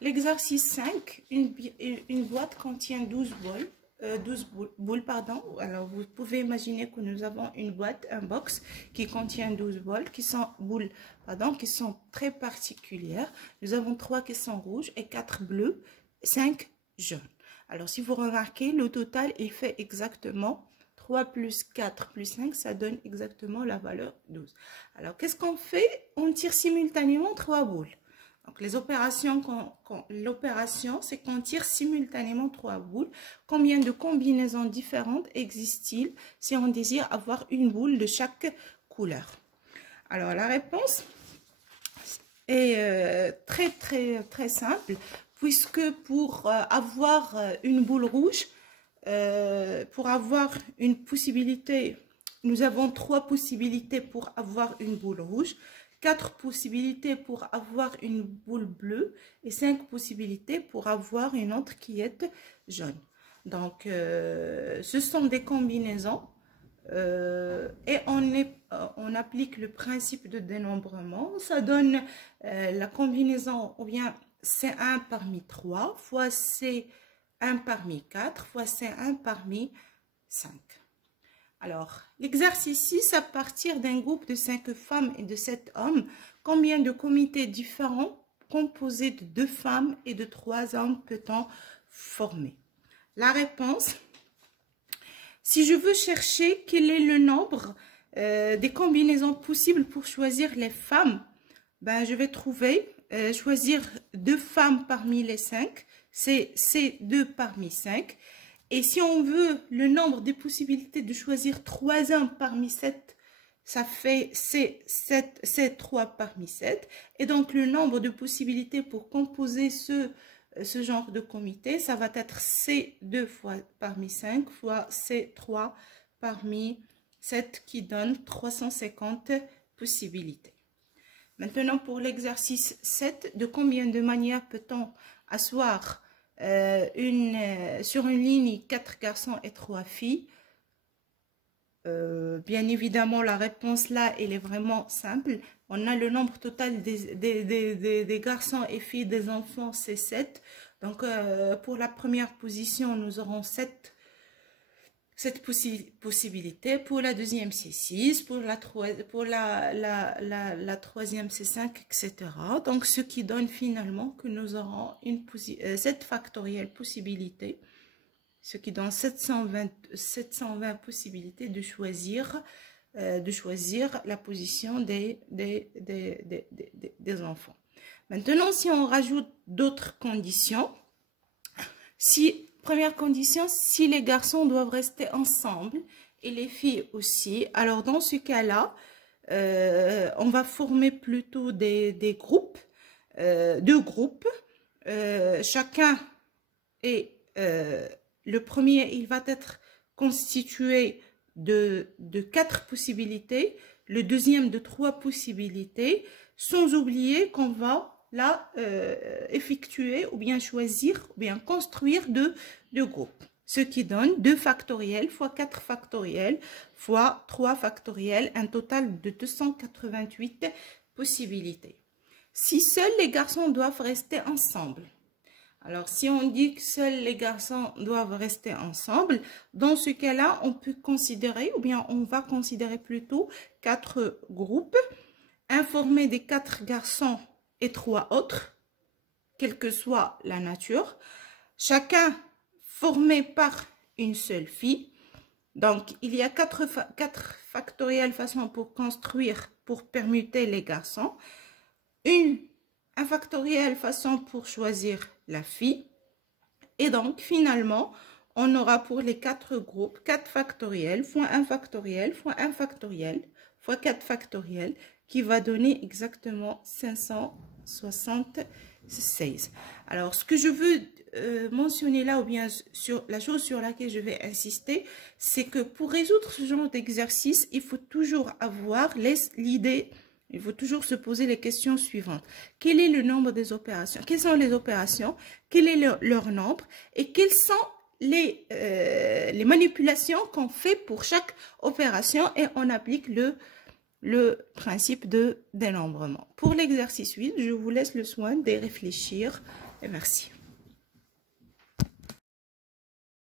L'exercice 5, une boîte contient 12 boules, pardon. Alors, vous pouvez imaginer que nous avons une boîte, un box qui contient 12 boules, qui sont très particulières. Nous avons 3 qui sont rouges et 4 bleus, 5 jaunes. Alors, si vous remarquez, le total, il fait exactement 3 plus 4 plus 5, ça donne exactement la valeur 12. Alors, qu'est-ce qu'on fait? On tire simultanément 3 boules. Donc, les opérations, l'opération, c'est qu'on tire simultanément 3 boules. Combien de combinaisons différentes existent-il si on désire avoir une boule de chaque couleur? Alors, la réponse est très simple, puisque pour avoir une boule rouge, pour avoir une possibilité, nous avons 3 possibilités pour avoir une boule rouge, 4 possibilités pour avoir une boule bleue et 5 possibilités pour avoir une autre qui est jaune. Donc, ce sont des combinaisons et on applique le principe de dénombrement. Ça donne la combinaison, ou bien C1 parmi 3 fois C1 parmi 4 fois C1 parmi 5. Alors, l'exercice 6, à partir d'un groupe de 5 femmes et de 7 hommes, combien de comités différents composés de 2 femmes et de 3 hommes peut-on former? La réponse, si je veux chercher quel est le nombre des combinaisons possibles pour choisir les femmes, ben, je vais choisir 2 femmes parmi les 5, c'est 2 parmi 5. Et si on veut le nombre des possibilités de choisir 3 hommes parmi 7, ça fait c'est 3 parmi 7. Et donc, le nombre de possibilités pour composer ce genre de comité, ça va être C2 fois parmi 5 fois C3 parmi 7 qui donne 350 possibilités. Maintenant, pour l'exercice 7, de combien de manières peut-on asseoir sur une ligne 4 garçons et 3 filles? Bien évidemment, la réponse là, elle est vraiment simple. On a le nombre total des garçons et filles des enfants, c'est 7. Donc, pour la première position, nous aurons 7 possibilités. Pour la deuxième, c'est 6. Pour la troisième, c'est 5, etc. Donc, ce qui donne finalement que nous aurons 7 factorielles possibilités. Ce qui donne 720 possibilités de choisir la position des enfants. Maintenant, si on rajoute d'autres conditions, première condition, si les garçons doivent rester ensemble et les filles aussi, alors dans ce cas-là, on va former plutôt des groupes, 2 groupes, chacun est... le premier, il va être constitué de 4 possibilités, le deuxième de 3 possibilités, sans oublier qu'on va là effectuer ou bien choisir ou bien construire 2 groupes. Ce qui donne 2 factoriels fois 4 factoriels fois 3 factoriels, un total de 288 possibilités. Si seuls les garçons doivent rester ensemble, alors, si on dit que seuls les garçons doivent rester ensemble, dans ce cas-là, on peut considérer, ou bien on va considérer plutôt 4 groupes, informés des 4 garçons et 3 autres, quelle que soit la nature, chacun formé par une seule fille. Donc, il y a 4 factorielles façons pour construire, pour permuter les garçons. Un factoriel façon pour choisir la fille. Et donc, finalement, on aura pour les 4 groupes 4 factoriels fois 1 factoriel fois 1 factoriel fois 4 factoriels qui va donner exactement 576. Alors, ce que je veux mentionner là, ou bien sur la chose sur laquelle je vais insister, c'est que pour résoudre ce genre d'exercice, il faut toujours avoir l'idée. Il faut toujours se poser les questions suivantes. Quel est le nombre des opérations? Quelles sont les opérations? Quel est leur nombre? Et quelles sont les manipulations qu'on fait pour chaque opération? Et on applique le principe de dénombrement. Pour l'exercice 8, je vous laisse le soin de réfléchir et merci.